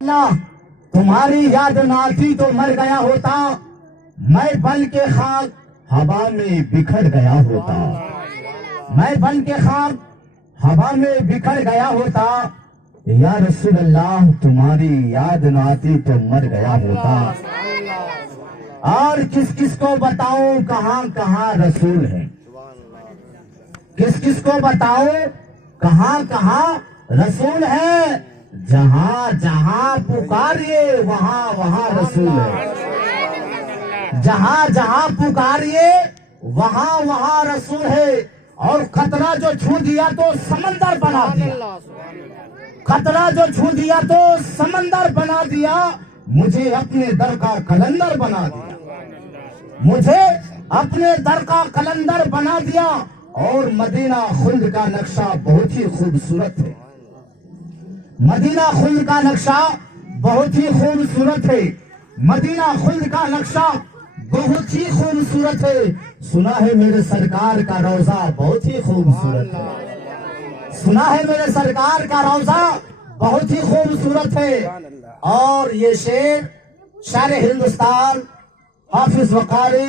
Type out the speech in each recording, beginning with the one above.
اللہ تمہاری یاد نہ آتی تو مر گیا ہوتا، میں بن کے خاک ہوا میں بکھر گیا ہوتا، میں بن کے خاک ہوا میں بکھر گیا ہوتا، یا رسول اللہ تمہاری یاد نہ آتی تو مر گیا ہوتا۔ اور کس کس کو بتاؤں کہاں کہاں رسول ہے، کس کس کو بتاؤں کہاں کہاں رسول ہے، جہاں جہاں پکاریے وہاں وہاں رسول ہے، جہاں جہاں پکاریے وہاں وہاں رسول ہے۔ اور خطرہ جو چھو دیا تو سمندر بنا دیا، خطرہ جو چھو دیا تو سمندر بنا دیا، مجھے اپنے در کا قلندر بنا دیا، مجھے اپنے در کا قلندر بنا دیا۔ اور مدینہ خلد کا نقشہ بہت ہی خوبصورت ہے، مدینہ خلد کا نقشہ بہت ہی خوبصورت ہے، مدینہ خلد کا نقشہ بہت ہی خوبصورت ہے۔ سنا ہے میرے سرکار کا روضہ بہت ہی خوبصورت ہے، سنا ہے میرے سرکار کا روضہ بہت ہی خوبصورت ہے۔ اور یہ شاعر ہندوستان حافظ وقاری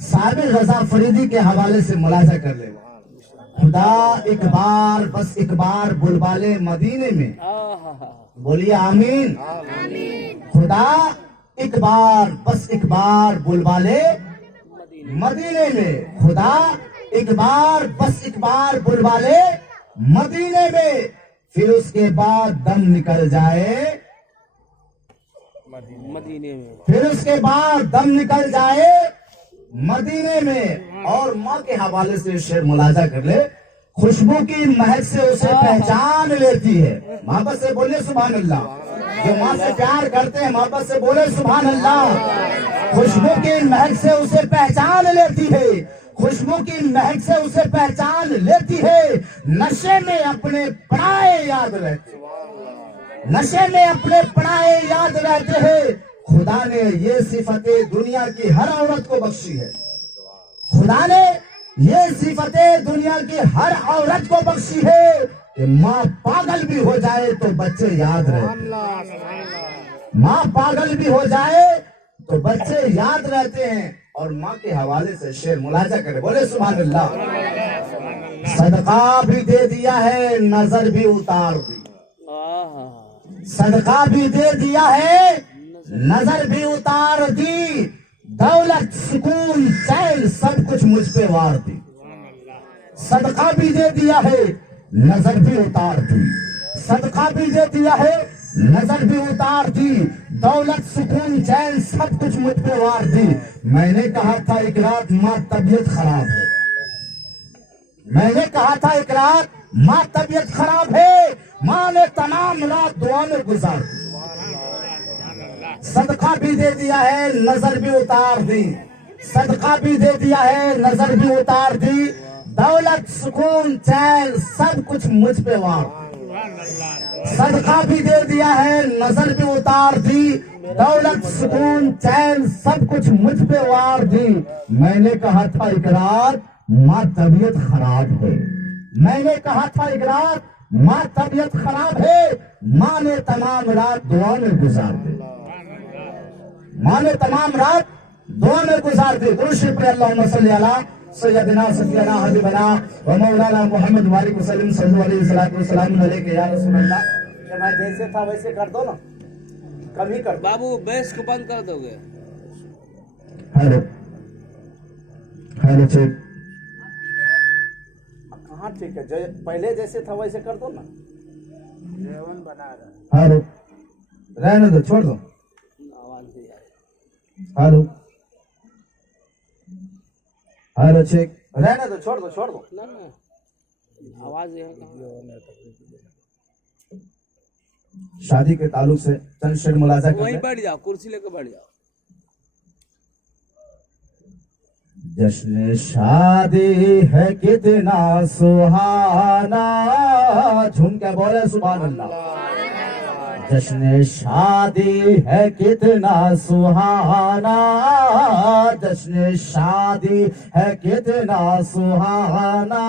صاحب رضا فریدی کے حوالے سے ملاحظہ کر لے، خدا ایک بار بس ایک بار بلبالے مدینے میں، بولیے آمین، خدا ایک بار بس ایک بار بلبالے مدینے میں، خدا ایک بار بس ایک بار بلبالے مدینے میں، پھر اس کے بعد دم نکل جائے مدینے میں، پھر اس کے بعد دم نکل جائے مدینے میں۔ اور ماں کے حوالے سے شعر ملاحظہ کر لے، خوشبو کی مہک سے اسے پہچان لیتی ہے، محبت سے بولے سبحان اللہ، جو ماں سے پیار کرتے ہیں محبت سے بولے سبحان اللہ۔ خوشبو کی مہک سے اسے پہچان لیتی ہے، خوشبو کی مہک سے اسے پہچان لیتی ہے، نشے میں اپنے پڑھائے یاد رہتے، نشے میں اپنے پڑھائے یاد رہتے ہیں۔ خدا نے یہ صفتیں دنیا کی ہر عورت کو بخشی ہے، خدا نے یہ صفتیں دنیا کی ہر عورت کو بخشی ہے کہ ماں پاگل بھی ہو جائے تو بچے یاد رہتے، ماں پاگل بھی ہو جائے تو بچے یاد رہتے ہیں۔ اور ماں کے حوالے سے شعر ملاحظہ کرے، بولے سبحان اللہ۔ صدقہ بھی دے دیا ہے نظر بھی اتار دی، صدقہ بھی دے دیا ہے نظر بھی اتار دی، دولت سکون چین سب کچھ مجھ پہ وار دی، صدقہ بھی دے دیا ہے نظر بھی اتار دی، صدقہ بھی دے دیا ہے نظر بھی اتار دی، دولت سکون چین سب کچھ مجھ پہ وار دی۔ میں نے کہا تھا ایک رات ماں طبیعت خراب ہے، میں نے کہا تھا ایک رات ماں طبیعت خراب ہے، ماں نے تمام رات دعا میں گزار دی، صدقہ بھی دے دیا ہے نظر بھی اتار دی، صدقہ بھی دے دیا ہے نظر بھی اتار دی، دولت سکون چین سب کچھ مجھ پہ وار، صدقہ بھی دے دیا ہے نظر بھی اتار دی، دولت سکون چین سب کچھ مجھ پہ وار دی۔ میں نے کہا تھا ایک رات ماں طبیعت خراب ہے، میں نے کہا تھا ایک رات ماں طبیعت خراب ہے، ماں نے تمام رات دعا میں گزار دی، ماں نے تمام رات دعا میں گزار دی۔ درود شریف پڑھیں، اللہم صلی علی سیدنا سیدنا حبیبنا و مولانا محمد وآلہ وسلم، صلی اللہ علیہ وسلم علیہ یا رسول اللہ۔ کہ میں جیسے تھا ویسے کر دو نا، کبھی کر بابو بیس کو بند کر دو گے۔ ہیلو ہیلو چیک، ہاں ٹھیک ہے، پہلے جیسے تھا ویسے کر دو نا، ہیلو رہنے دو، چھوڑ دو، آواز نہیں آ رہی۔ ہیلو ہیلو چیک، رہنے دو، چھوڑ دو، چھوڑ دو۔ نہ آواز یہ ہے شادی کے تعلق سے چند شعر ملاحظہ کرتے وہیں ہیں۔ بیٹھ جاؤ، کرسی لے کے بیٹھ جاؤ۔ جشن شادی ہے کتنا سہانا، جھوم کے بولے سبحان اللہ۔ جشن شادی ہے کتنا سہانا، جشن شادی ہے کتنا سہانا،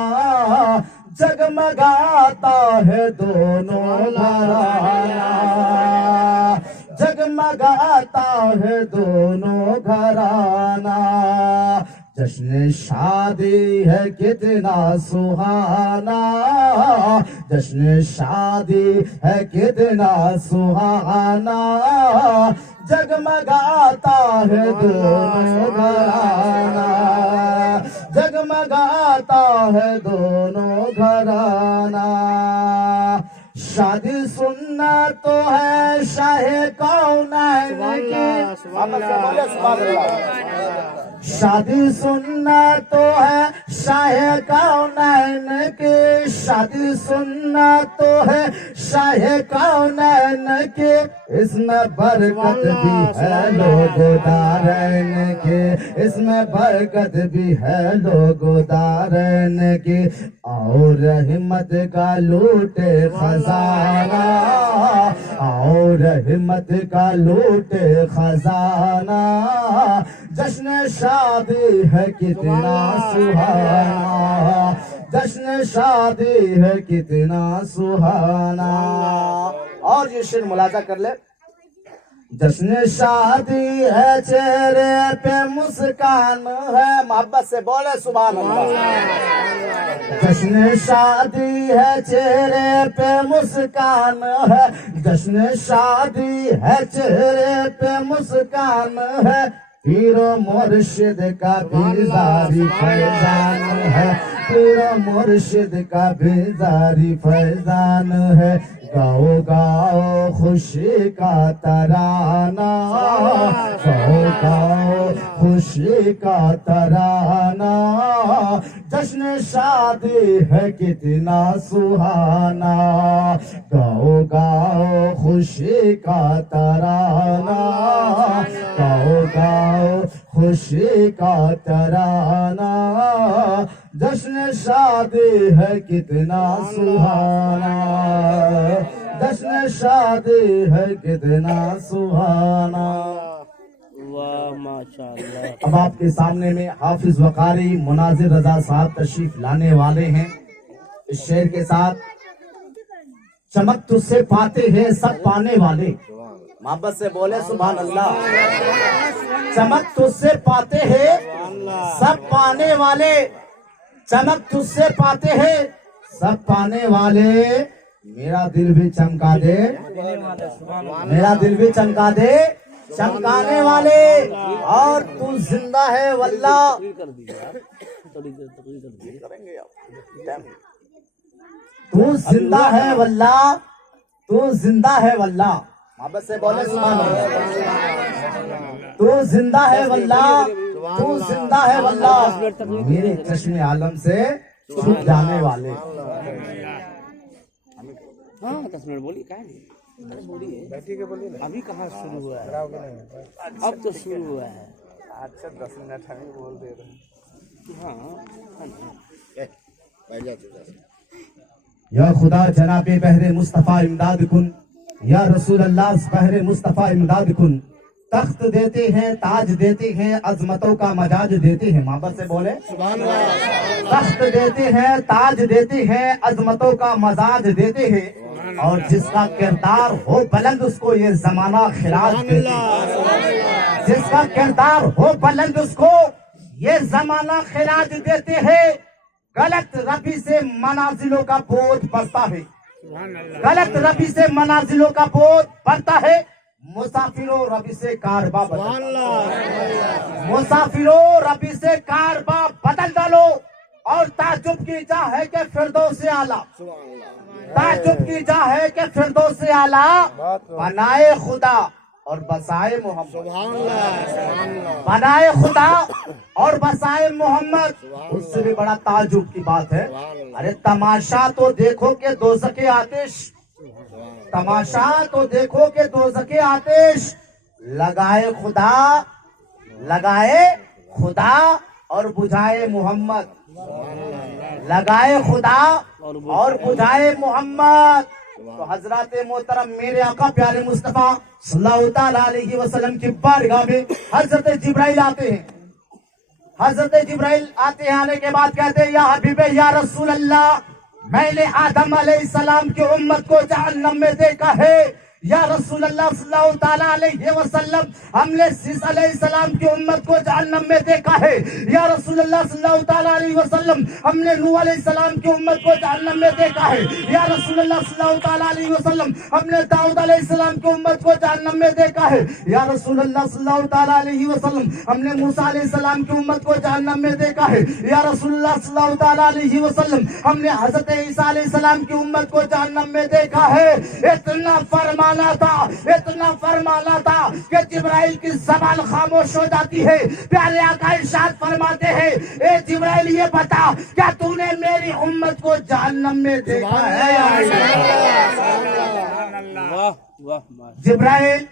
جگمگاتا ہے دونوں گھرانا، जगमगाता है दोनों घराना, जश्न शादी है कितना सुहाना, जश्न शादी है कितना सुहाना, जगमगाता है दोनों घराना, जगमगाता है दोनों घराना। शादी सुनना तो है शाहे कौनैन की, वापस से बोले सुभान अल्लाह। शादी सुनना तो है शाहे कौनैन की, शादी सुनना तो है शाहे कौनैन की, इसमें बरकत भी है लोगों दारैन के, इसमें बरकत भी है लोगों दारैन के। और रहमत का लूटे खजाना, और रहमत का लूटे खजाना, जश्न शादी है कितना सुहाना, जश्न शादी है कितना सुहाना। और ये शेर मुलाजा कर ले। जश्न शादी है चेहरे पे मुस्कान है, मोहब्बत से बोले सुभान अल्लाह। जश्न शादी है चेहरे पे मुस्कान है, जश्न शादी है चेहरे पे मुस्कान है, पीरो मुर्शिद का भी जारी फैजान है, पीरो मुर्शिद का भी जारी फैजान है। गाओ गाओ खुशी का तराना, गाओ गाओ खुशी का तराना, जश्न शादी है कितना सुहाना, गाओ गाओ खुशी का तराना, गाओ गाओ खुशी का तराना, जश्न शादी है कितना सुहाना, जश्न शादी है कितना सुहाना। वाह माशाअल्लाह। अब आपके सामने में हाफिज वकारी मुनाजिर रजा साहब तशरीफ लाने वाले हैं। इस शेर के साथ चमक तुझसे पाते हैं सब पाने वाले, मोहब्बत से बोले सुभान अल्लाह। चमक तुझसे पाते हैं सब पाने वाले, चमक तुझसे पाते हैं सब पाने वाले, मेरा दिल भी चमका दे, मेरा दिल भी चमका दे, चमकाने वाले। और तू जिंदा है वल्लाह, तकरीर कर दी यार, तकरीर कर दी। करेंगे आप टाइम। तू जिंदा है वल्लाह, तू जिंदा है वल्लाह, मोहब्बत से बोले सुभान अल्लाह। तू जिंदा है वल्लाह, तू जिंदा है वल्लाह, मेरे चश्मे आलम से छूट जाने वाले। हाँ 10 मिनट बोली क्या नहीं, अरे बोलिए, बैठी के बोलिए ना। अभी कहाँ शुरू हुआ है, अब तो शुरू हुआ है। अच्छा 10 मिनट हमें बोल दे रहे हैं। हाँ या खुदा जनाबे बहरे मुस्तफ़ा इमदाद कुन, या रसूल अल्लाह बहरे मुस्तफ़ा इमदाद कुन, तख्त देते हैं ताज देते हैं अजमतों का मजाज देते हैं, मोहब्बत से बोले तख्त देते हैं ताज देते हैं अजमतों का मजाज देते हैं, और जिसका किरदार हो बुलंद उसको ये जमाना खिराज देते हैं, जिसका किरदार हो बुलंद उसको ये जमाना खिराज देते हैं। गलत रबी से मनाजिलों का बोझ बढ़ता है, गलत रबी से मनाजिलों का बोझ बढ़ता है, मुसाफिरों रबी से कारबा बदल, मुसाफिरों रबी से कारबा बदल डालो। और ताजुब की जा है कि फिरदौस से आला, ताजुब की जा है कि फिरदौस से आला, बनाए खुदा और बसाए मोहम्मद, बनाए खुदा और बसाए मोहम्मद, उससे भी बड़ा ताजुब की बात है। अरे तमाशा तो देखो के दोज़खे आतिश, तमाशा तो देखो के दोज़खे आतिश, लगाए खुदा और बुझाए मोहम्मद, लगाए खुदा और बुझाए मोहम्मद। तो हजरत मोहतरम मेरे आका प्यारे मुस्तफा सल्लल्लाहु ताला अलैहि वसल्लम की बारगाह में हजरत जिब्राइल आते हैं, हजरत जिब्राइल आते हैं, आने के बाद कहते हैं या हबीबे या रसूल अल्लाह, मैंने आदम अलैहिस्सलाम की उम्मत को जहन्नम में देखा है, یا رسول اللہ صلی اللہ تعالیٰ علیہ وسلم ہم نے سیس علیہ السلام کی امت کو جہنم میں دیکھا ہے. یا رسول اللہ صلی اللہ تعالیٰ علیہ وسلم ہم نے نوح علیہ السلام کی امت کو جہنم میں دیکھا ہے. یا رسول اللہ صلی اللہ تعالیٰ علیہ وسلم ہم نے داؤد علیہ السلام کی امت کو جہنم میں دیکھا ہے. یا رسول اللہ صلی اللہ تعالیٰ علیہ وسلم ہم نے موسیٰ علیہ السلام کی امت کو جہنم میں دیکھا ہے. یا رسول اللہ صلی اللہ تعالیٰ علیہ وسلم ہم نے حضرت عیسیٰ علیہ السلام کی امت کو جہنم میں دیکھا ہے. اتنا فرمانا تھا کہ جبرائیل کی زبان خاموش ہو جاتی ہے. پیارے آقا ارشاد فرماتے ہیں اے جبرائیل یہ بتا کیا تو نے میری امت کو جہنم میں دیکھا ہے یا نہیں؟ جبرائیل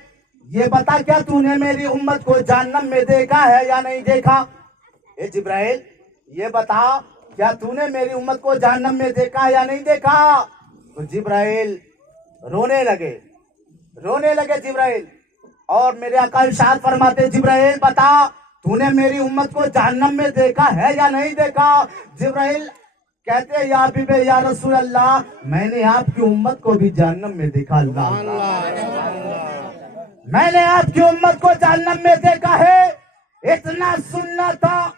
یہ بتا کیا تو نے میری امت کو جہنم میں دیکھا ہے یا نہیں دیکھا؟ اے جبرائیل یہ بتا کیا تو نے میری امت کو جہنم میں دیکھا یا نہیں دیکھا؟ تو جبرائیل رونے لگے جبرائیل. اور میرے آقا ارشاد فرماتے جبرائیل بتا تو نے میری امت کو جہنم میں دیکھا ہے یا نہیں دیکھا؟ جبرائیل کہتے یا حبیب یا رسول اللہ میں نے آپ کی امت کو بھی جہنم میں دیکھا. میں نے آپ کی امت کو جہنم میں دیکھا ہے. اتنا سننا تھا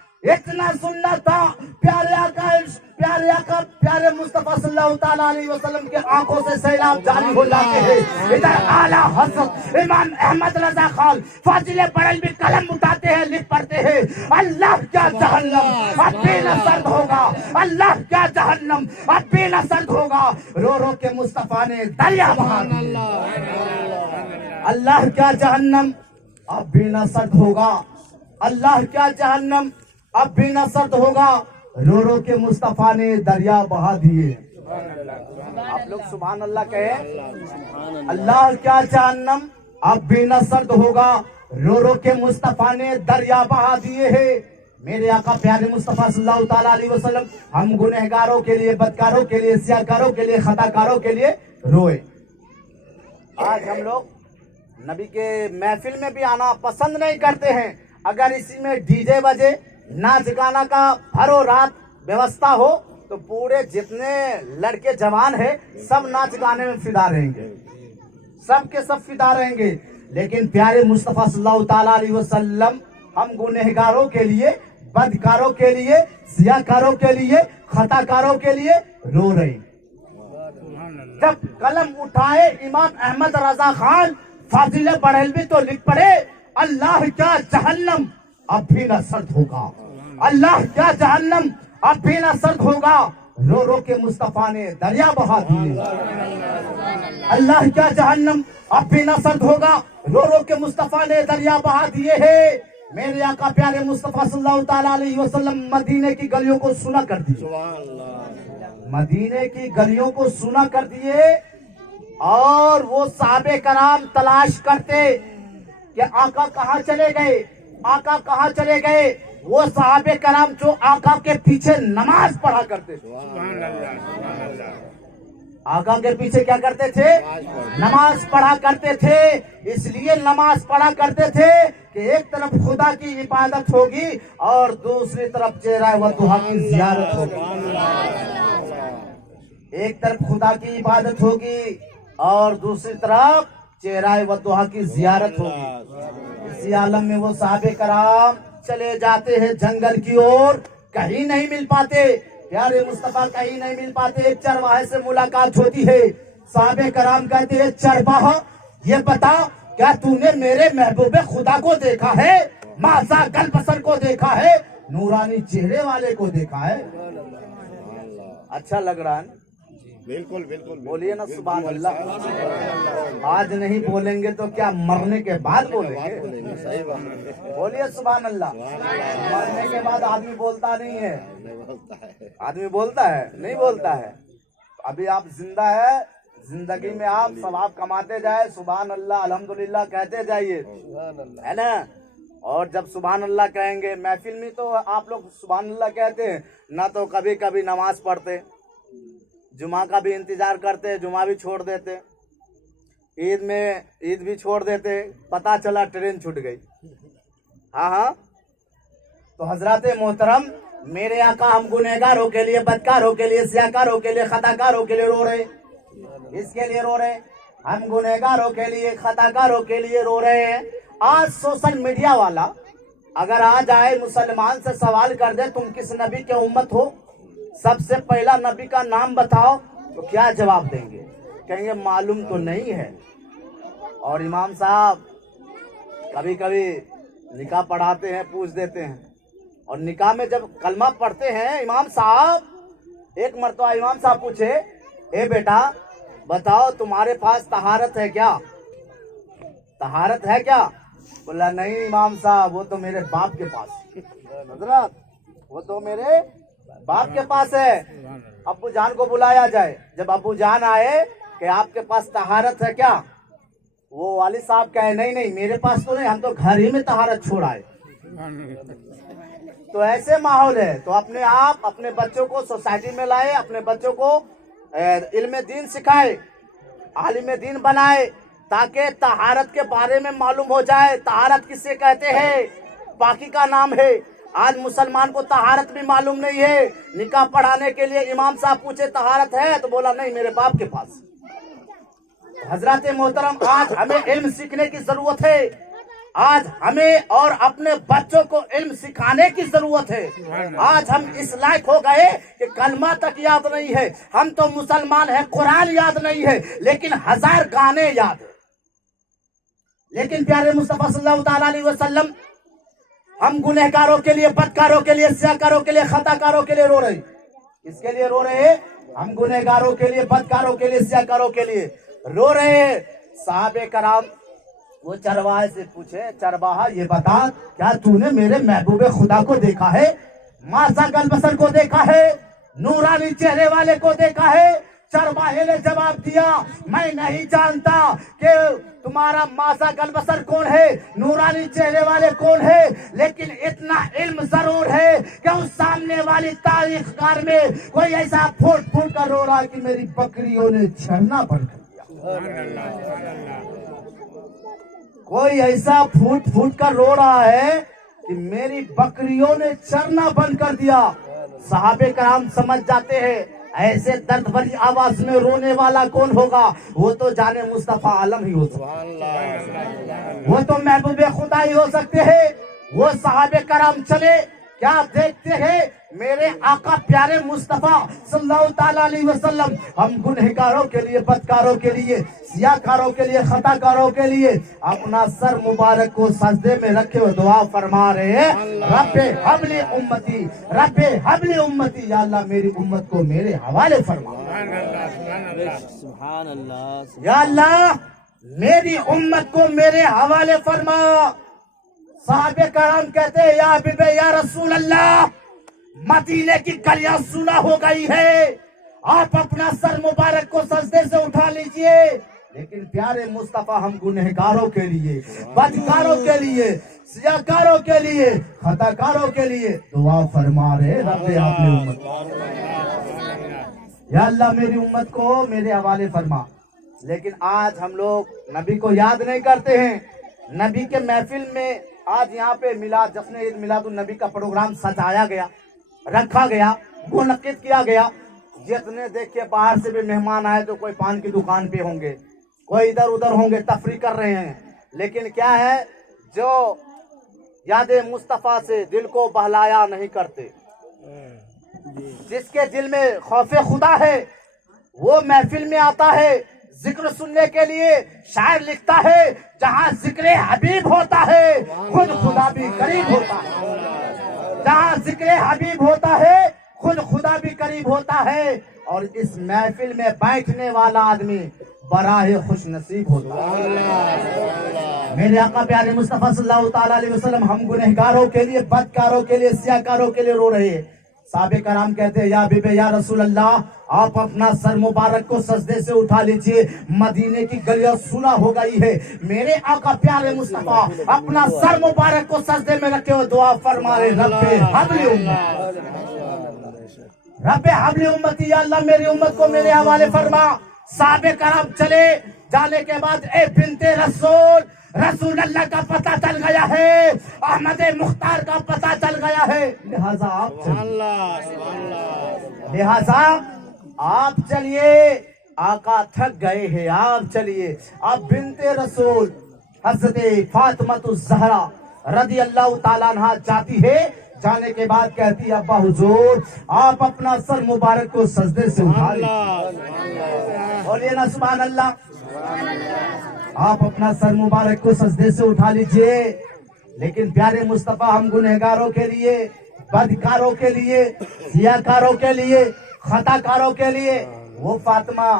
پیارے مصطفیٰ صلی اللہ تعالیٰ علیہ وسلم کے آنکھوں سے سیلاب جاری ہو جاتے ہیں. ادھر اعلیٰ حضرت امام احمد رضا خان فاضل بریلوی قلم اٹھاتے ہیں لکھ پڑھتے ہیں اللہ کیا جہنم اب بے نصرت ہوگا. اللہ کیا جہنم اب بے نصرت ہوگا. رو رو کے مصطفیٰ نے دریا بہا دیا. اللہ کیا جہنم اب بے نصرت ہوگا. اللہ کیا جہنم اب بھی نصرت ہوگا. رو رو کے مصطفیٰ نے دریا بہا دیے. آپ لوگ سبحان اللہ کہیں. اللہ کیا جہنم اب بھی نصرت ہوگا. رو رو کے مصطفیٰ نے دریا بہا دیے ہیں. میرے آقا پیارے مصطفیٰ صلی اللہ تعالیٰ علیہ وسلم ہم گنہگاروں کے لیے بدکاروں کے لیے سیاہکاروں کے لیے خطا کاروں کے لیے روئے. آج ہم لوگ نبی کے محفل میں بھی آنا پسند نہیں کرتے ہیں. اگر اسی میں ڈی جے بجے ناچ گانا کا بھرو رات ویوستھا ہو تو پورے جتنے لڑکے جوان ہیں سب ناچ گانے میں فدا رہیں گے. سب کے سب فدا رہیں گے. لیکن پیارے مصطفیٰ صلی اللہ تعالیٰ علیہ وسلم ہم گنہگاروں کے لیے بدکاروں کے لیے سیاہکاروں کے لیے خطا کاروں کے لیے رو رہے ہیں. جب قلم اٹھائے امام احمد رضا خان فاضل بریلوی تو لکھ پڑے اللہ کیا جہنم اب بھی نصرت ہوگا. اللہ کیا جہنم اب بھی نصرت ہوگا. رو رو کے مصطفیٰ نے دریا بہا دیے. اللہ کیا جہنم اب بھی نصرت ہوگا. رو رو کے مصطفیٰ نے دریا بہا دیے ہیں. میرے آقا پیارے مصطفیٰ صلی اللہ تعالیٰ علیہ وسلم مدینے کی گلیوں کو سنا کر دیے. مدینے کی گلیوں کو سنا کر دیے. اور وہ صحابہ کرام تلاش کرتے کہ آقا کہاں چلے گئے, آقا کہاں چلے گئے. وہ صحابہ کرام جو آقا کے پیچھے نماز پڑھا کرتے تھے. آقا کے پیچھے کیا کرتے تھے؟ نماز پڑھا کرتے تھے. اس لیے نماز پڑھا کرتے تھے کہ ایک طرف خدا کی عبادت ہوگی اور دوسری طرف چہرہ ودھا کی زیارت ہوگی. ایک طرف خدا کی عبادت ہوگی اور دوسری طرف چہرہ ودھا کی زیارت ہوگی. اسی عالم میں وہ صحابہ کرام چلے جاتے ہیں جنگل کی اور کہیں نہیں مل پاتے. پیارے مصطفیٰ کہیں نہیں مل پاتے. ایک چرواہے سے ملاقات ہوتی ہے. صحابہ کرام کہتے ہیں چرواہا یہ بتا کیا تو نے میرے محبوب خدا کو دیکھا ہے, ماسا گل بسر کو دیکھا ہے, نورانی چہرے والے کو دیکھا ہے؟ اچھا لگ رہا ہے. بالکل بالکل بولیے نا سبحان اللہ. آج نہیں بولیں گے تو کیا مرنے کے بعد بولیں گے؟ بولیے سبحان اللہ. مرنے کے بعد آدمی بولتا نہیں ہے. آدمی بولتا ہے نہیں بولتا ہے. ابھی آپ زندہ ہے, زندگی میں آپ ثواب کماتے جائے, سبحان اللہ الحمدللہ کہتے جائیے, ہے نا. اور جب سبحان اللہ کہیں گے محفل میں تو آپ لوگ سبحان اللہ کہتے ہیں نہ, تو کبھی کبھی نماز پڑھتے, جمعہ کا بھی انتظار کرتے, جمعہ بھی چھوڑ دیتے, عید بھی چھوڑ دیتے, پتہ چلا ٹرین چھوٹ گئی. ہاں تو حضرات محترم میرے آقا ہم گنہگاروں کے لیے بدکاروں کے لیے سیاہکاروں کے لیے خطا کاروں کے لیے رو رہے. اس کے لیے رو رہے हम गुनहगारों के लिए, खताकारों के लिए रो रहे हैं। आज सोशल मीडिया वाला अगर आ जाए मुसलमान से सवाल कर दे तुम किस नबी के उम्मत हो, सबसे पहला नबी का नाम बताओ, तो क्या जवाब देंगे? कहेंगे मालूम तो नहीं है। और इमाम साहब कभी कभी निकाह पढ़ाते हैं, पूछ देते हैं, और निकाह में जब कलमा पढ़ते हैं इमाम साहब, एक मर्तबा इमाम साहब पूछे, ए बेटा बताओ तुम्हारे पास तहारत है क्या? तहारत है क्या? बोला नहीं इमाम साहब, वो तो मेरे बाप के पास है। हजरत वो तो मेरे बाप के पास है। अब्बू जान को बुलाया जाए, जब अब्बू जान आए कि आपके पास तहारत है क्या? वो वालिद साहब कहे नहीं नहीं मेरे पास तो नहीं, हम तो घर ही में तहारत छोड़ आए। तो ऐसे माहौल है। तो अपने आप अपने बच्चों को सोसाइटी में लाए, अपने बच्चों को इल्म दीन सिखाए, आलिम दीन बनाए, ताकि तहारत के बारे में मालूम हो जाए। तहारत किसे कहते हैं? पाकी का नाम है। आज मुसलमान को तहारत भी मालूम नहीं है। निकाह पढ़ाने के लिए इमाम साहब पूछे तहारत है, तो बोला नहीं मेरे बाप के पास। हजरत मोहतरम, आज हमें इल्म सीखने की जरूरत है। आज हमें और अपने बच्चों को इल्म सिखाने की जरूरत है। आज हम इस लायक हो गए कि कलमा तक याद नहीं है। हम तो मुसलमान हैं, कुरान याद नहीं है, लेकिन 1000 गाने याद है। लेकिन प्यारे मुस्तफा सल्लल्लाहु अलैहि वसल्लम, हम गुनहगारों के लिए, बदकारों के लिए, सियाकारों के लिए, खताकारों के लिए रो रहे। किसके लिए रो रहे हैं? हम गुनहगारों के लिए, बदकारों के लिए, सियाकारों के लिए रो रहे हैं। साहबे कराम वो चरवाहे से पूछे, चरवाहा ये बता, क्या तूने मेरे महबूबे खुदा को देखा है? मासा गलबसर को देखा है? नूरानी चेहरे वाले को देखा है? चरवाहे ने जवाब दिया, मैं नहीं जानता कि तुम्हारा मासा गलबसर कौन है, नूरानी चेहरे वाले कौन है, लेकिन इतना इल्म जरूर है कि उस सामने वाली तारीखगार में कोई ऐसा फूट फूट कर रो रहा है कि मेरी बकरियों ने झरना बंद कर दिया। कोई ऐसा फूट फूट कर रो रहा है कि मेरी बकरियों ने चरना बंद कर दिया। सहाबे कराम समझ जाते हैं ऐसे दर्द भरी आवाज में रोने वाला कौन होगा? वो तो जाने मुस्तफा आलम ही हो सकता है, वो तो महबूबे खुदा ही हो सकते हैं। वो सहाबे कराम चले, क्या देखते हैं? मेरे आका प्यारे मुस्तफा सल्लल्लाहु ताला अलैहि वसल्लम हम गुनहगारों के लिए, बदकारों के लिए, सियाकारों के लिए, खताकारों के लिए अपना सर मुबारक को सजदे में रखे हुए दुआ फरमा रहे हैं, रब्बे हबली उम्मती, रब्बे हबली उम्मती, या अल्लाह मेरी उम्मत को मेरे हवाले फरमा। सुभान अल्लाह, या अल्लाह मेरी उम्मत को मेरे हवाले फरमा। साहबे कराम कहते हैं, या हबीबे या रसूल अल्लाह, मदीने की गलियां सुना हो गई है, आप अपना सर मुबारक को सजदे से उठा लीजिए। लेकिन प्यारे मुस्तफा हम गुनहगारों के लिए, बदकारों के लिए, सियाकारों के लिए, खताकारों के लिए दुआ फरमा रहे, रब्बे अपनी उम्मत, या अल्लाह मेरी उम्मत को मेरे हवाले फरमा। लेकिन आज हम लोग नबी को याद नहीं करते हैं। नबी के महफिल में आज यहाँ पे मिलाद, जश्न ईद मिलादुन नबी का प्रोग्राम सजाया गया, रखा गया, मुनक्किद किया गया। जितने देखिए बाहर से भी मेहमान आए तो कोई पान की दुकान पे होंगे, कोई इधर उधर होंगे, तफरी कर रहे हैं। लेकिन क्या है, जो यादे मुस्तफा से दिल को बहलाया नहीं करते, जिसके दिल में खौफे खुदा है, वो महफिल में आता है जिक्र सुनने के लिए। शायर लिखता है, जहाँ जिक्र हबीब होता है खुद खुदा भी करीब होता है। जहाँ जिक्र हबीब होता है खुद खुदा भी करीब होता है। और इस महफिल में बैठने वाला आदमी बड़ा ही खुश नसीब होता है। मेरे आका प्यारे मुस्तफा सल्लल्लाहु ताला अलैहि वसल्लम हम गुनहगारों के लिए, बदकारों के लिए, सियाकारों के लिए रो रहे हैं। साहबे कराम कहते हैं, या हबीबे या रसूल अल्लाह, आप अपना सर मुबारक को सजदे से उठा लीजिए, मदीने की गलियां सुना हो गई है। मेरे आका प्यारे मुस्तफा अपना सर मुबारक को सजदे में रखे हुए दुआ फरमा रहे, रब्बे हबली उम्मती, रब्बे हबली उम्मती, या अल्लाह मेरी उम्मत को मेरे हवाले फरमा। साहबे कराम चले जाने के बाद, ए बिनते रसूल, रसूल अल्लाह का पता चल गया है, अहमद मुख्तार का पता चल गया है, लिहाजा आप चलिए, آقا تھک گئے ہیں آپ چلیے. اب بنت رسول حضرت فاطمہ الزہرا رضی اللہ تعالیٰ عنہ جاتی ہے. جانے کے بعد کہتی ہے ابا حضور آپ اپنا سر مبارک کو سجدے سے اٹھا لیجیے. بولیے نا سبحان اللہ. آپ اپنا سر مبارک کو سجدے سے اٹھا لیجیے. لیکن پیارے مصطفیٰ ہم گنہگاروں کے لیے, بدکاروں کے لیے, سیاکاروں کے لیے, خطا کاروں کے لیے وہ فاطمہ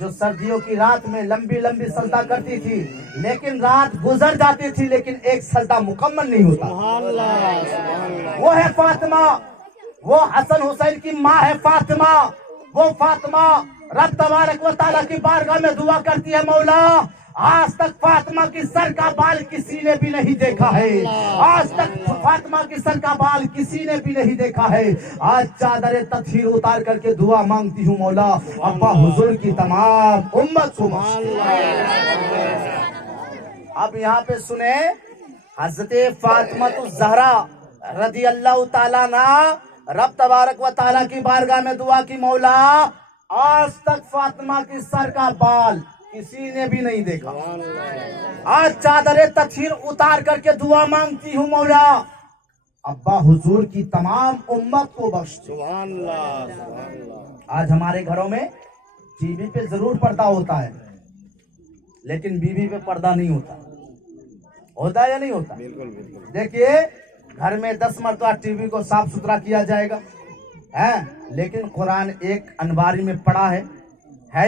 جو سردیوں کی رات میں لمبی لمبی سجدہ کرتی تھی, لیکن رات گزر جاتی تھی لیکن ایک سجدہ مکمل نہیں ہوتا, وہ ہے فاطمہ. وہ حسن حسین کی ماں ہے فاطمہ. وہ فاطمہ رب تبارک و تعالیٰ کی بارگاہ میں دعا کرتی ہے مولا آج تک فاطمہ کی سر کا بال کسی نے بھی نہیں دیکھا ہے. آج تک فاطمہ کی سر کا بال کسی نے بھی نہیں دیکھا ہے. آج چادر تطہیر اتار کر کے دعا مانگتی ہوں مولا ابا حضور کی تمام امت کو بخش. اب یہاں پہ سنیں حضرت فاطمہ الزہرا رضی اللہ تعالیٰ عنہ رب تبارک و تعالیٰ کی بارگاہ میں دعا کی مولا آج تک فاطمہ کی سر کا بال کسی نے بھی نہیں دیکھا. آج چادر تطہیر اتار کر کے دعا مانگتی ہوں مولا ابا حضور کی تمام امت کو بخش. آج ہمارے گھروں میں ٹی وی پہ ضرور پردہ ہوتا ہے لیکن بیوی پہ پردہ نہیں ہوتا. ہوتا ہے یا نہیں ہوتا؟ دیکھیے گھر میں 10 مرتبہ ٹی وی کو صاف ستھرا کیا جائے گا لیکن قرآن ایک انباری میں پڑا ہے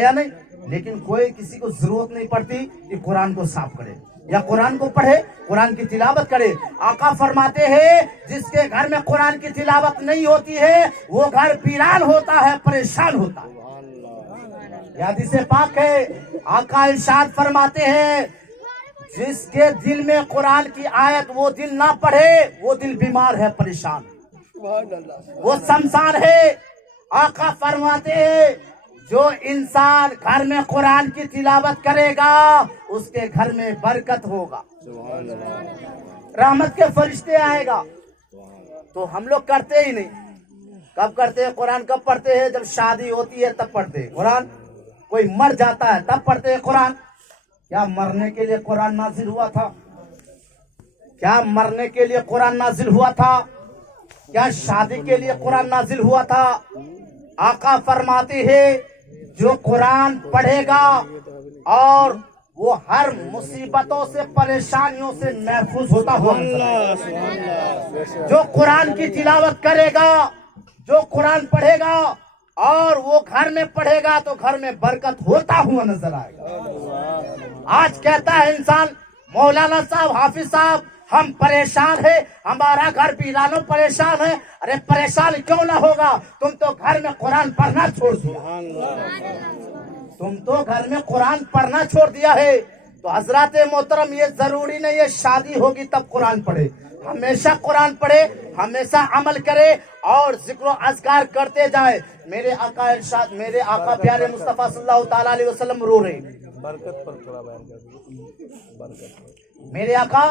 یا نہیں, لیکن کوئی کسی کو ضرورت نہیں پڑتی کہ قرآن کو صاف کرے یا قرآن کو پڑھے, قرآن کی تلاوت کرے. آقا فرماتے ہیں جس کے گھر میں قرآن کی تلاوت نہیں ہوتی ہے وہ گھر ویران ہوتا ہے, پریشان ہوتا ہے. یہ حدیث پاک ہے. آقا ارشاد فرماتے ہیں جس کے دل میں قرآن کی آیت وہ دل نہ پڑھے وہ دل بیمار ہے, پریشان, وہ سمسار ہے. آقا فرماتے ہیں جو انسان گھر میں قرآن کی تلاوت کرے گا اس کے گھر میں برکت ہوگا, رحمت کے فرشتے آئے گا. تو ہم لوگ کرتے ہی نہیں. کب کرتے ہیں قرآن؟ کب پڑھتے ہیں؟ جب شادی ہوتی ہے تب پڑھتے ہیں قرآن. کوئی مر جاتا ہے تب پڑھتے ہیں قرآن. کیا مرنے کے لیے قرآن نازل ہوا تھا؟ کیا مرنے کے لیے قرآن نازل ہوا تھا؟ کیا شادی کے لیے قرآن نازل ہوا تھا؟ آقا فرماتے ہیں جو قرآن پڑھے گا اور وہ ہر مصیبتوں سے پریشانیوں سے محفوظ ہوتا ہوا, جو قرآن کی تلاوت کرے گا, جو قرآن پڑھے گا اور وہ گھر میں پڑھے گا تو گھر میں برکت ہوتا ہوا نظر آئے گا. آج کہتا ہے انسان مولانا صاحب, حافظ صاحب ہم پریشان ہیں, ہمارا گھر ویرانوں پریشان ہے. ارے پریشان کیوں نہ ہوگا, تم تو گھر میں قرآن پڑھنا چھوڑ دیا. تم تو گھر میں قرآن پڑھنا چھوڑ دیا ہے. تو حضرات محترم یہ ضروری نہیں ہے شادی ہوگی تب قرآن پڑھے. ہمیشہ قرآن پڑھے, ہمیشہ عمل کرے اور ذکر و اذکار کرتے جائے. میرے آقا ارشاد, میرے آقا پیارے مصطفیٰ صلی اللہ تعالیٰ علیہ وسلم رو رہے. برکت پر تھوڑا بیان کر دیجیے. برکت میرے آقا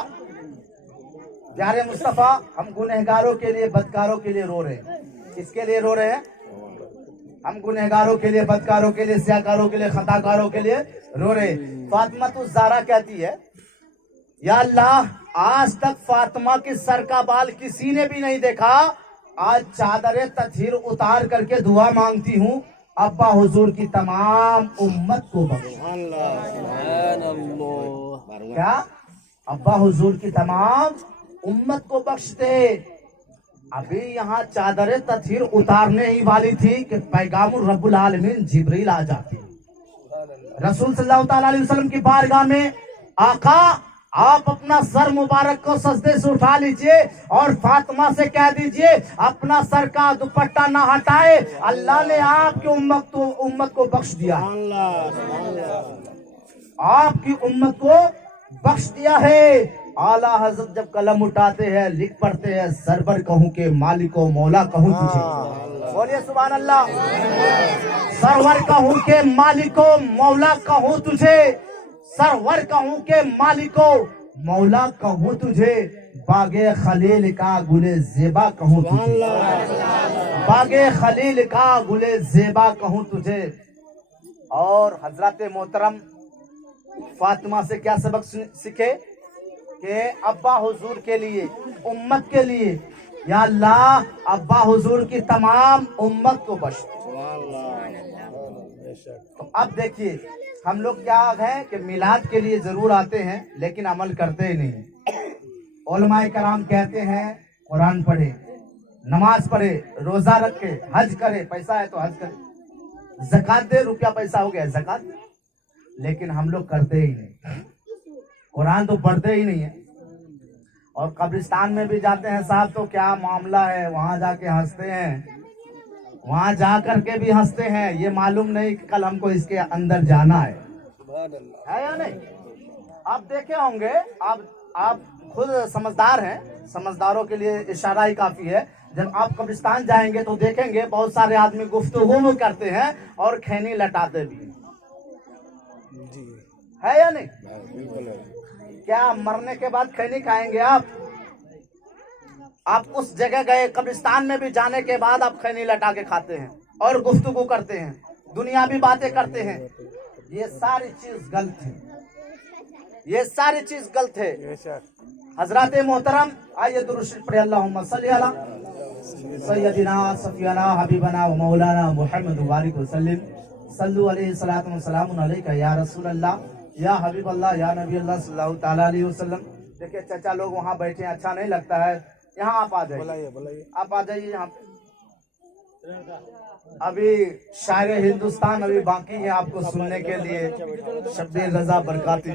پیارے مصطفیٰ ہم گنہگاروں کے لیے, بدکاروں کے لیے رو رہے ہیں. کس کے لیے رو رہے ہیں؟ ہم گنہگاروں کے لیے, بدکاروں کے لیے, سیاکاروں کے لیے, خطا کاروں کے لیے رو رہے. فاطمہ الزہرا کہتی ہے یا اللہ آج تک فاطمہ کی سر کا بال کسی نے بھی نہیں دیکھا. آج چادر تطہیر اتار کر کے دعا مانگتی ہوں ابا حضور کی تمام امت کو بخش. کیا ابا حضور کی تمام امت کو بخش دے. ابھی یہاں چادر تطہیر اتارنے ہی والی تھی کہ پیغام رب العالمین جبریل آ جاتے. رسول صلی اللہ تعالیٰ علیہ وسلم کی بارگاہ میں آقا آپ اپنا سر مبارک کو سجدے سے اٹھا لیجئے اور فاطمہ سے کہہ دیجئے اپنا سر کا دوپٹہ نہ ہٹائے, اللہ نے آپ کی امت کو بخش دیا. آپ کی امت کو بخش دیا ہے. اعلیٰ حضرت جب قلم اٹھاتے ہیں لکھ پڑھتے ہیں سرور کہوں کہ مالک و مولا کہوں تجھے. بولیے سبحان اللہ. سرور کہوں کہ مالک و مولا کہوں تجھے, سرور کہوں کہ مالک و مولا کہوں تجھے, باغ خلیل کا گل زیبا کہوں تجھے, باغ خلیل کا گل زیبا کہوں تجھے. اور حضرت محترم فاطمہ سے کیا سبق سیکھے کہ ابا حضور کے لیے، امت کے لیے، یا اللہ ابا حضور کی تمام امت کو بخش۔ تو اب دیکھیے ہم لوگ کیا ہیں کہ میلاد کے لیے ضرور آتے ہیں لیکن عمل کرتے ہی نہیں ہیں۔ علماء کرام کہتے ہیں قرآن پڑھے، نماز پڑھے، روزہ رکھے، حج کرے، پیسہ ہے تو حج کرے، زکات دے، روپیہ پیسہ ہو گیا زکات، لیکن ہم لوگ کرتے ہی نہیں، قرآن تو پڑھتے ہی نہیں ہے۔ اور قبرستان میں بھی جاتے ہیں صاحب تو کیا معاملہ ہے، وہاں جا کے ہنستے ہیں، وہاں جا کر کے بھی ہنستے ہیں، یہ معلوم نہیں کہ کل ہم کو اس کے اندر جانا ہے یا نہیں۔ آپ دیکھے ہوں گے، آپ خود سمجھدار ہیں، سمجھداروں کے لیے اشارہ ہی کافی ہے۔ جب آپ قبرستان جائیں گے تو دیکھیں گے بہت سارے آدمی گفتگو کرتے ہیں اور کھینی لٹاتے بھی جی ہے یا نہیں؟ بالکل ہے۔ کیا مرنے کے بعد کھینی کھائیں گے آپ اس جگہ گئے، قبرستان میں بھی جانے کے بعد آپ کھینی لٹا کے کھاتے ہیں اور گفتگو کرتے ہیں، دنیاوی باتیں کرتے ہیں۔ یہ ساری چیز غلط ہے، یہ ساری چیز غلط ہے۔ حضرات محترم آئیے درود شریف پڑھیں، اللہم صلی علی سیدنا صفینا حبیبنا و مولانا محمد وبارک وسلم، صلو علیہ الصلوۃ والسلام علیکہ یا رسول اللہ یا حبیب اللہ یا نبی اللہ صلی اللہ تعالیٰ علیہ وسلم۔ دیکھیں چچا لوگ وہاں بیٹھے ہیں، اچھا نہیں لگتا ہے، یہاں آپ آ جائیے، آپ آ جائیے یہاں۔ ابھی شاعر ہندوستان ابھی باقی ہے آپ کو سننے کے لیے، شبیر رضا برکاتی۔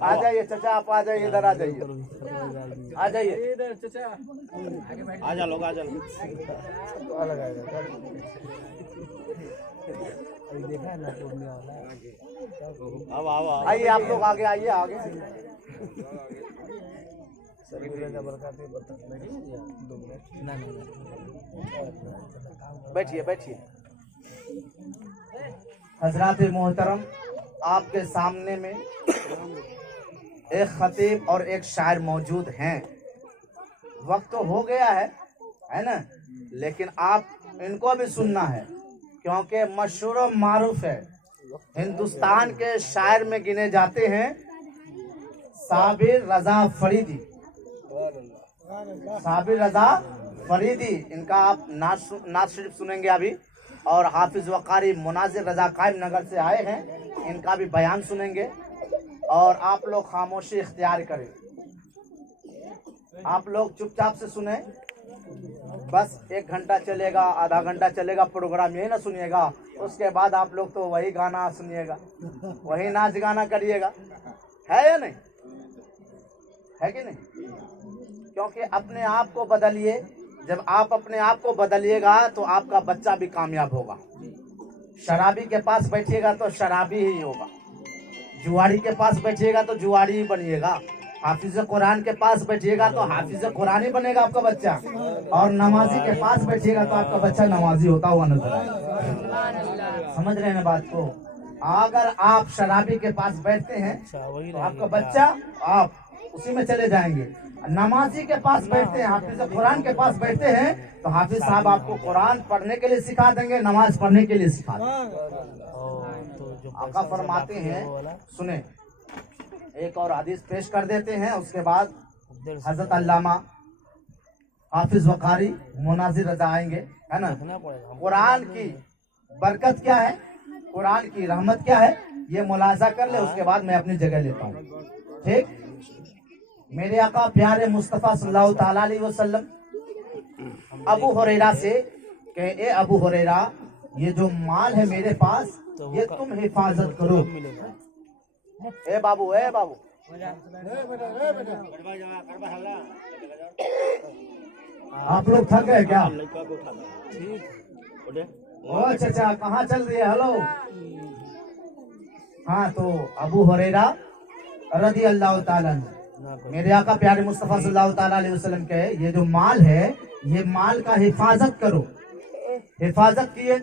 آ جائیے چچا، آپ آ جائیے، ادھر آ جائیے، آ جائیے، آ جا لوگ، آ جا لوگ۔ آئیے آپ لوگ آگے آئیے، آگے بیٹھیے بیٹھیے۔ حضرات محترم آپ کے سامنے میں ایک خطیب اور ایک شاعر موجود ہیں، وقت تو ہو گیا ہے نا، لیکن آپ ان کو بھی سننا ہے کیونکہ مشہور و معروف ہے، ہندوستان کے شاعر میں گنے جاتے ہیں صابر رضا فریدی۔ صابر رضا فریدی، ان کا آپ نعت شریف سنیں گے ابھی، اور حافظ وقاری مناظر رضا قائم نگر سے آئے ہیں، ان کا بھی بیان سنیں گے، اور آپ لوگ خاموشی اختیار کریں، آپ لوگ چپ چاپ سے سنیں، بس 1 گھنٹہ چلے گا، آدھا گھنٹہ چلے گا پروگرام، یہی نہ سنیے گا، اس کے بعد آپ لوگ تو وہی گانا سنیے گا، وہی ناچ گانا کریے گا، ہے یا نہیں؟ ہے کہ نہیں؟ کیونکہ اپنے آپ کو بدلیے، جب آپ اپنے آپ کو بدلیے گا تو آپ کا بچہ بھی کامیاب ہوگا۔ شرابی کے پاس بیٹھیے گا تو شرابی ہی ہوگا، جواری کے پاس بیٹھیے گا تو جواری ہی بنیے گا، حافظ قرآن کے پاس بیٹھیے گا تو حافظ قرآن ہی بنے گا آپ کا بچہ، اور نمازی کے پاس بیٹھیے گا تو آپ کا بچہ نمازی ہوتا ہوا نظر آئے گا۔ سمجھ رہے ہیں بات کو؟ اگر آپ شرابی کے پاس بیٹھتے ہیں تو آپ کا بچہ آپ اسی میں چلے جائیں گے، نمازی کے پاس بیٹھتے ہیں، حافظ قرآن کے پاس بیٹھتے ہیں تو حافظ صاحب آپ کو قرآن پڑھنے کے لیے سکھا دیں گے، نماز پڑھنے کے لیے سکھا دیں گے۔ آقا فرماتے ہیں، سنیں ایک اور حدیث پیش کر دیتے ہیں، اس کے بعد حضرت علامہ حافظ وقاری مناظر رضا آئیں گے، ہے نا۔ قرآن کی برکت کیا ہے، قرآن کی رحمت کیا ہے، یہ ملاحظہ کر لے، اس کے بعد میں اپنی جگہ لیتا ہوں، ٹھیک۔ میرے آقا پیارے مصطفیٰ صلی اللہ تعالیٰ علیہ وسلم ابو ہریرہ سے کہ اے ابو ہریرہ، یہ جو مال ہے میرے پاس یہ تم حفاظت کرو۔ اے بابو، اے بابو، آپ لوگ تھک گئے کیا؟ او چچا کہاں چل رہی ہے؟ ہلو، ہاں، تو ابو ہریرہ رضی اللہ تعالیٰ عنہ، میرے آقا پیارے مصطفیٰ صلی اللہ تعالیٰ علیہ وسلم کہے یہ جو مال ہے یہ مال کا حفاظت کرو، حفاظت کیے۔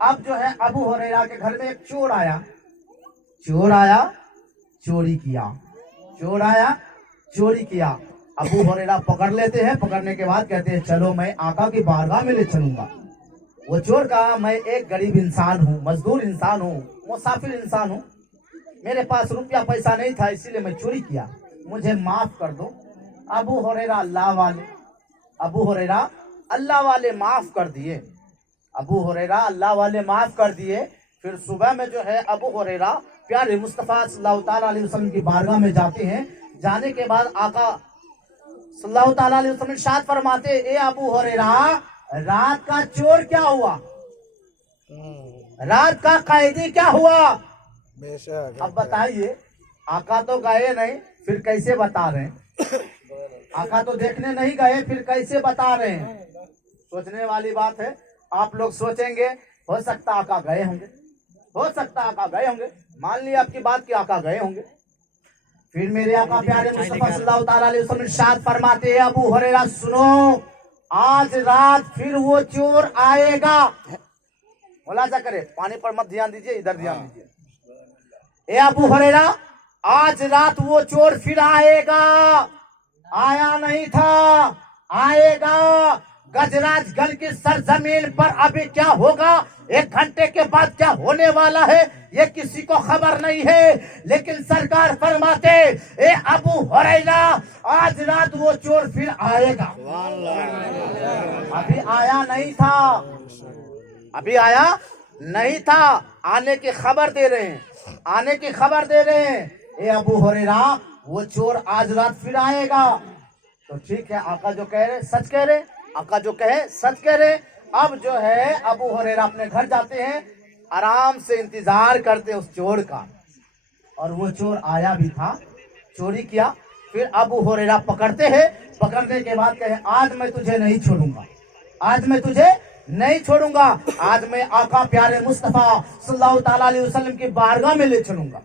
اب جو ہے ابو ہریرہ کے گھر میں ایک چور آیا، چوری کیا، چور آیا چوری کیا، अबू हुरैरा पकड़ लेते हैं। पकड़ने के बाद कहते हैं चलो मैं आका की बारगाह में ले चलूंगा। वो चोर कहा मैं एक गरीब इंसान हूँ, मजदूर इंसान हूँ, मुसाफिर इंसान हूँ, मेरे पास रुपया पैसा नहीं था इसीलिए मैं चोरी किया, मुझे माफ कर दो। अबू हुरैरा अल्लाह वाले माफ कर दिए। अबू हुरैरा अल्लाह वाले माफ कर दिए। फिर सुबह में जो है अबू हुरैरा प्यारे मुस्तफा सल्लल्लाहु ताला अलैहि वसल्लम की बारगाह में जाते हैं। जाने के बाद आका सल्लल्लाहु ताला अलैहि वसल्लम इरशाद फरमाते, ए अबू हुरैरा रात का चोर क्या हुआ, रात का कैदी क्या हुआ? बेशक अब बताइए, आका तो गए नहीं फिर कैसे बता रहे हैं? आका तो देखने नहीं गए फिर कैसे बता रहे हैं? सोचने वाली बात है। आप लोग सोचेंगे हो सकता आका गए होंगे, हो सकता आका गए होंगे, मान लिया आपकी बात कि आका गए होंगे। फिर मेरे आका प्यारे मुस्तफा सल्लल्लाहु ताला अलैहि वसल्लम इरशाद फरमाते हैं, अबू हुरैरा सुनो, आज रात फिर वो चोर आएगा। मुलाजा करे, पानी पर मत ध्यान दीजिए, इधर ध्यान दीजिए। ए अबू हुरैरा आज रात वो चोर फिर आएगा, आया नहीं था, आएगा। गजराज गल की सरजमीन पर अभी क्या होगा, 1 घंटे के बाद क्या होने वाला है, ये किसी को खबर नहीं है। लेकिन सरकार फरमाते, ए अबू हुरैरा आज रात वो चोर फिर आएगा। अभी आया नहीं था, अभी आया नहीं था, आने की खबर दे रहे हैं, आने की खबर दे रहे हैं। ए अबू हुरैरा वो चोर आज रात फिर आएगा। तो ठीक है, आका जो कह रहे सच कह रहे, आका जो कहे सच कह रहे। अब जो है अबू हुरैरा अपने घर जाते हैं, आराम से इंतजार करते उस चोर का। और वो चोर आया भी था, चोरी किया। फिर अबू हुरैरा पकड़ते हैं। पकड़ने के बाद कहे आज मैं तुझे नहीं छोड़ूंगा, आज मैं तुझे नहीं छोड़ूंगा, आज मैं आका प्यारे मुस्तफा सल्लल्लाहु ताला अलैहि वसल्लम की बारगाह में ले चलूंगा।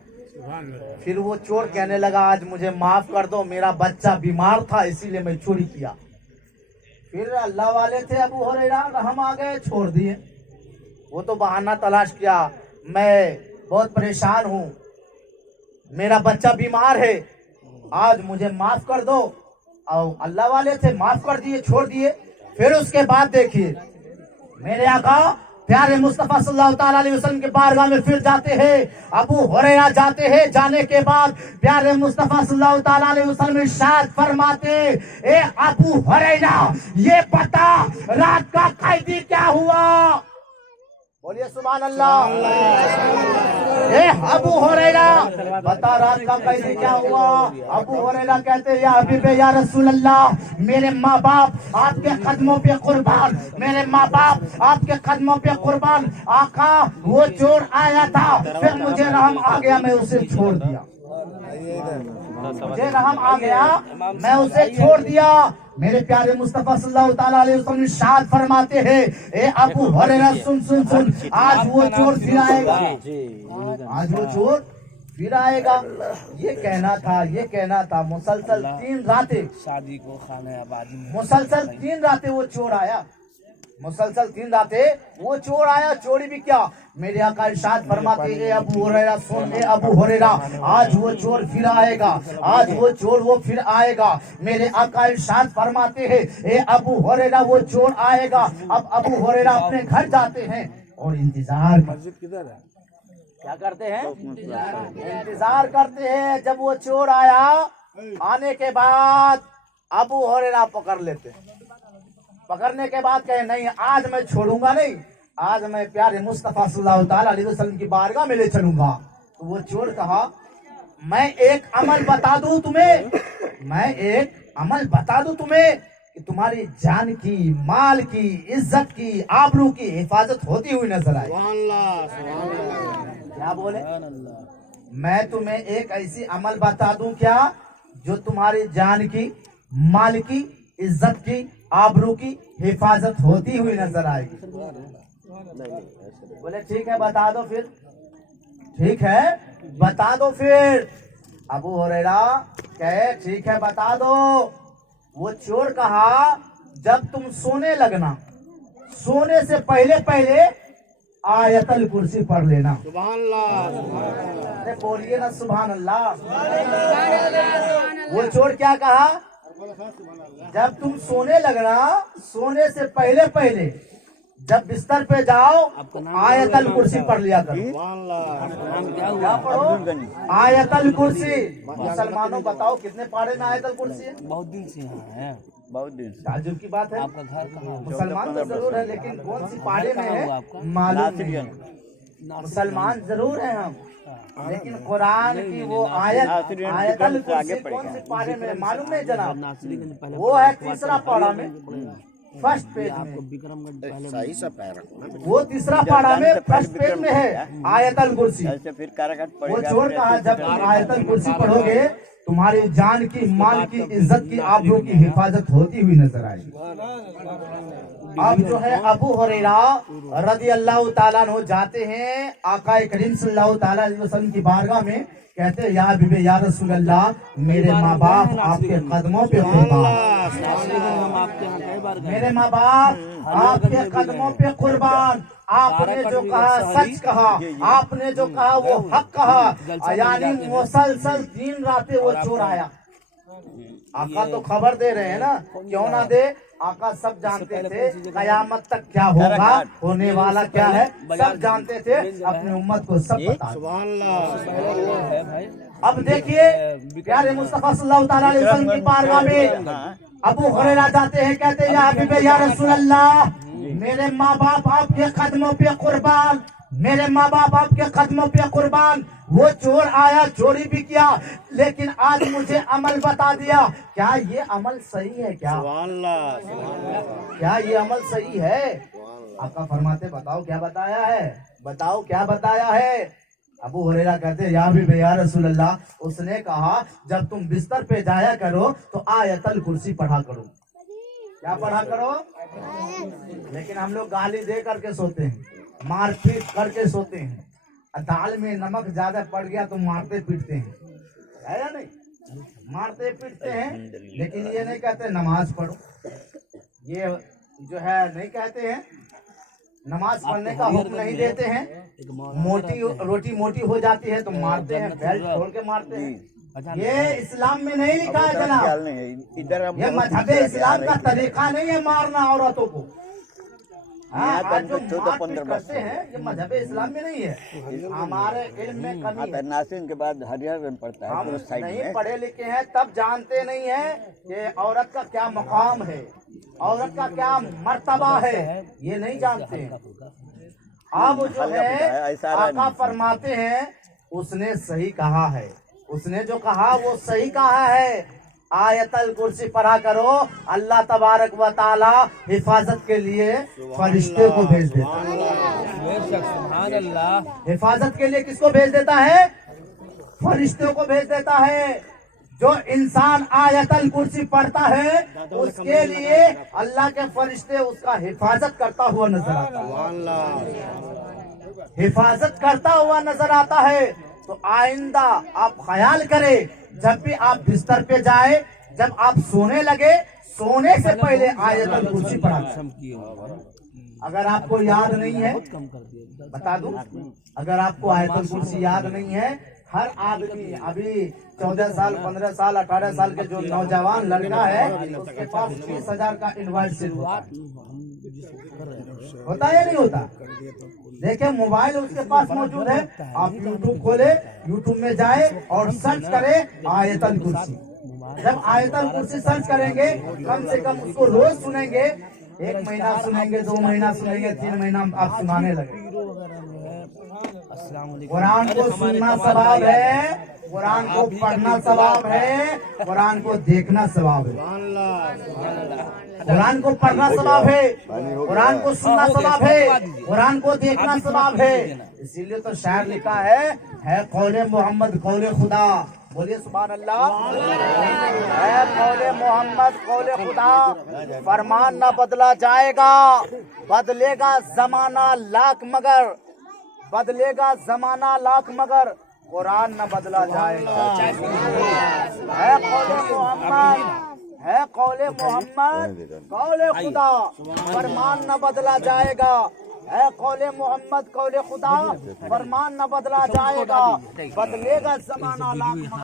फिर वो चोर कहने लगा आज मुझे माफ कर दो, मेरा बच्चा बीमार था इसीलिए मैं चोरी किया। फिर अल्लाह वाले थे अबू हुरैरा, रहम आ गए, छोड़ दिए। वो तो बहाना तलाश किया, मैं बहुत परेशान हूँ, मेरा बच्चा बीमार है, आज मुझे माफ कर दो। और अल्लाह वाले थे, माफ कर दिए, छोड़ दिए। फिर उसके बाद देखिए मेरे आका प्यारे मुस्तफा सल्लल्लाहु ताला अलैहि वसल्लम के बारगाह में फिर जाते हैं। अबू हुरैरा जाते हैं। जाने के बाद प्यारे मुस्तफा सल्लल्लाहु ताला अलैहि वसल्लम इरशाद फरमाते, ए अबू हुरैरा ये बता रात का कैदी क्या हुआ? बोलिए सुभान अल्लाह। ए अबू हुरैरा बता रात का कैदी क्या हुआ? अबू हुरैरा कहते या हबीबे या रसूल अल्लाह, मेरे माँ बाप आपके कदमों पे कुर्बान, मेरे माँ बाप आपके कदमों पे कुर्बान। आका वो चोर आया था, फिर मुझे रहम आ गया, मैं उसे छोड़ दिया, मुझे रहम आ गया, मैं उसे छोड़ दिया। मेरे प्यारे मुस्तफा सल्लल्लाहु ताला अलैहि वसल्लम इरशाद फरमाते हैं, ए अबू हुरैरा सुन सुन सुन, आज वो चोर फिर आएगा, आज वो चोर फिर आएगा। ये कहना था। मुसलसल 3 रातें शादी को खाने आबादी में मुसलसल 3 रातें वो चोर आया, मुसलसल 3 रातें वो चोर आया। चोरी भी क्या, मेरे आका इरशाद फरमाते हैं, अबू हुरैरा सुन, ए अबू हुरैरा आज वो चोर फिर आएगा, आज वो चोर वो फिर आएगा। मेरे आका इरशाद फरमाते हैं, ए अबू हुरैरा वो चोर आएगा। अब अबू हुरैरा अपने घर जाते हैं और इंतजार मस्जिद किधर है? क्या करते हैं? इंतजार करते हैं। जब वो चोर आया, आने के बाद अबू हुरैरा पकड़ लेते हैं। पकड़ने के बाद कहे नहीं आज मैं छोड़ूंगा नहीं, आज मैं प्यारे मुस्तफा सल्लल्लाहु ताला अलैहि वसल्लम की बारगाह में ले चलूंगा। तो वो चोर कहा मैं एक अमल बता दूं तुम्हें, मैं एक अमल बता दूं तुम्हें कि तुम्हारी जान की, माल की, इज्जत की, आबरू की हिफाजत होती हुई नजर आए। क्या बोले? मैं तुम्हें एक ऐसी अमल बता दूं क्या जो तुम्हारी जान की, माल की, इज्जत की, आबरू की हिफाजत होती हुई नजर आएगी। बोले ठीक है बता दो फिर, ठीक है बता दो फिर। अबू हुरैरा कहे ठीक है बता दो। वो चोर कहा जब तुम सोने लगना, सोने से पहले पहले आयतल कुर्सी पढ़ लेना। सुभान अल्लाह। अरे बोलिए ना सुभान अल्लाह। वो चोर क्या कहा? जब तुम सोने लगना, सोने से पहले पहले जब बिस्तर पे जाओ आयतल कुर्सी पढ़ लिया करो। नाम क्या हुआ? क्या पढ़ो? आयतल कुर्सी। मुसलमानों बताओ कितने पारे में आयतल कुर्सी है? बहुत दिन से यहाँ है। बहुत दिन से। ताजुब की बात है। आपका घर कहाँ है? मुसलमान तो जरूर है, लेकिन कौन सी पारे में है आपका? मालूम नहीं है। मुसलमान जरूर है हम, लेकिन कुरान की वो आयत आयतल कुर्सी कौन सी पारे में है मालूम नहीं जनाब। नासिरीगंज पहले वो है तीसरा पारा में, फर्स्ट पेज में। विक्रमगंज पहले सही से पैर रखना। वो तीसरा पारा में फर्स्ट पेज में है आयतल कुर्सी। ऐसे फिर कारागार वो पड़ेगा। चोर कहा जब तुम आयतल कुर्सी पढ़ोगे तुम्हारी जान की, माल की, इज्जत की, आबरू की हिफाजत होती हुई नजर आएगी। अब जो है अबू हुरैरा रज़ी अल्लाह ताला अन्हु जाते हैं आका करीम सल्लल्लाहु ताला अलैहि वसल्लम की बारगाह में, कहते हैं या बीबी या रसूल अल्लाह, मेरे माँ बाप आपके कदमों पे कुर्बान। हम आपके यहाँ कई बार गए। मेरे माँ बाप आपके कदमों पे कुर्बान। आपने जो कहा सच कहा, आपने जो कहा वो हक कहा। यानी मुसलसल 3 रातें वो चोर आया। आका तो खबर दे रहे हैं ना, क्यों ना दे। आका सब जानते थे कयामत तक क्या होगा, होने वाला क्या है, सब जानते थे। अपनी उम्मत को सब पता है भाई। अब देखिए प्यारे मुस्तफा सल्लल्लाहु ताला अलैहि वसल्लम की बारगाह में अबू हुरैरा जाते हैं, कहते हैं या हबीबे या रसूल अल्लाह, मेरे माँ बाप आपके कदमों पे कुर्बान, मेरे माँ बाप आपके कदमों पे कुर्बान। वो चोर आया, चोरी भी किया, लेकिन आज मुझे अमल बता दिया। क्या ये अमल सही है? क्या ये अमल सही है? आका फरमाते बताओ क्या बताया है, बताओ क्या बताया है। अबू हुरैरा कहते या भी या रसूल अल्लाह, उसने कहा जब तुम बिस्तर पे जाया करो तो आयतल कुर्सी पढ़ा करो। क्या पढ़ा करो? लेकिन हम लोग गाली दे करके सोते हैं, मारपीट करके सोते हैं। दाल में नमक ज्यादा पड़ गया तो मारते पीटते हैं, है या नहीं? मारते पीटते हैं, लेकिन ये नहीं कहते नमाज पढ़ो। ये जो है नहीं कहते हैं, नमाज पढ़ने का हुक्म नहीं देते हैं। मोटी रोटी मोटी हो जाती है तो मारते हैं, बेल्ट खोल के मारते हैं। ये इस्लाम में नहीं लिखा है जनाब। ये मजहब इस्लाम का तरीका नहीं है मारना औरतों को। आज जो मारपीट करते हैं ये मजहब इस्लाम में नहीं है। हमारे इल्म में कमी है। नासिर के बाद हरियाणा में पड़ता है। हम नहीं पढ़े लिखे हैं, तब जानते नहीं है कि औरत का क्या मकाम है, औरत का क्या मर्तबा है, ये नहीं जानते हैं। अब जो है आका फरमाते हैं उसने सही कहा है, उसने जो कहा वो सही कहा है। आयतल कुर्सी पढ़ा करो, अल्लाह तबारक व ताला हिफाजत के लिए फरिश्ते को भेज देता है। हिफाजत के लिए किसको भेज देता है? फरिश्तों को भेज देता है। जो इंसान आयतल कुर्सी पढ़ता है उसके लिए अल्लाह के फरिश्ते उसका हिफाजत करता हुआ नजर आता है, हिफाजत करता हुआ नजर आता है। तो आइंदा आप ख्याल करें, जब भी आप बिस्तर पे जाए, जब आप सोने लगे, सोने से पहले आयतल कुर्सी पढ़ा। अगर आपको याद नहीं है बता दूं, अगर आपको आयतल कुर्सी याद नहीं है, हर आदमी अभी 14 साल 15 साल 18 साल के जो नौजवान लड़का है उसके पास 20,000 का इनवॉइस होता है या नहीं होता? देखिए मोबाइल उसके पास मौजूद है, आप यूट्यूब खोले, यूट्यूब में जाए और सर्च करें आयतल कुर्सी। जब आयतल कुर्सी सर्च करेंगे, कम से कम उसको रोज सुनेंगे, 1 महीना सुनेंगे, 2 महीना सुनेंगे, 3 महीना आप सुनाने लगे। कुरान को सुनना सवाब है, कुरान को पढ़ना सवाब है, कुरान को देखना सवाब है। कुरान को पढ़ना सवाब है, कुरान को सुनना सवाब है, कुरान को देखना सवाब है। इसीलिए तो शायर लिखा है कौले मोहम्मद कौले खुदा। बोलिए सुभान अल्लाह। है कौले मोहम्मद कौले खुदा, फरमान न बदला जाएगा, बदलेगा जमाना लाख मगर, बदलेगा जमाना लाख मगर, कुरान न बदला जाएगा। है कौले मोहम्मद, है कौले मोहम्मद कौले खुदा, फरमान न बदला जाएगा। है कौले मोहम्मद कौले खुदा, फरमान न बदला जाएगा, बदलेगा जमाना लाख